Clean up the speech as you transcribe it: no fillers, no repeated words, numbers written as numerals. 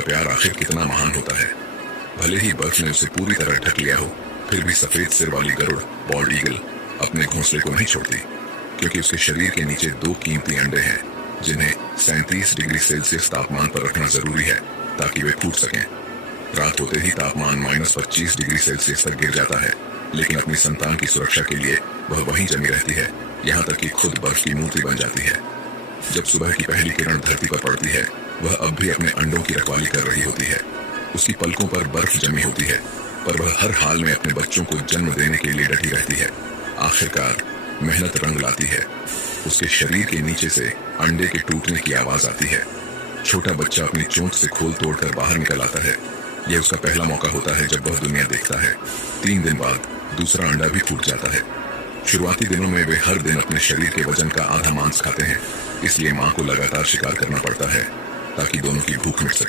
का प्यार आखिर कितना महान होता है। भले ही बर्फ ने उसे पूरी तरह ढक लिया हो, फिर भी सफेद सिर वाली गरुड़ बॉल्ड ईगल अपने घोंसले को नहीं छोड़ती, क्योंकि उसके शरीर के नीचे 2 कीमती अंडे हैं जिन्हें 37 डिग्री सेल्सियस तापमान पर रखना जरूरी है ताकि वे फूट सकें। रात होते ही तापमान -25 डिग्री सेल्सियस तक गिर जाता है, लेकिन अपनी संतान की सुरक्षा के लिए वह वहीं जमी रहती है, यहाँ तक कि खुद बर्फ की मूर्ति बन जाती है। जब सुबह की पहली किरण धरती पर पड़ती है, वह अब भी अपने अंडों की रखवाली कर रही होती है। उसकी पलकों पर बर्फ जमी होती है, पर वह हर हाल में अपने बच्चों को जन्म देने के लिए डटी रहती है। आखिरकार मेहनत रंग लाती है। उसके शरीर के नीचे से अंडे के टूटने की आवाज आती है। छोटा बच्चा अपनी चोंच से खोल तोड़कर बाहर निकल आता है। यह उसका पहला मौका होता है जब वह दुनिया देखता है। 3 दिन बाद दूसरा अंडा भी फूट जाता है। शुरुआती दिनों में वे हर दिन अपने शरीर के वजन का आधा मांस खाते हैं, इसलिए मां को लगातार शिकार करना पड़ता है ताकि दोनों की भूख मिट सके।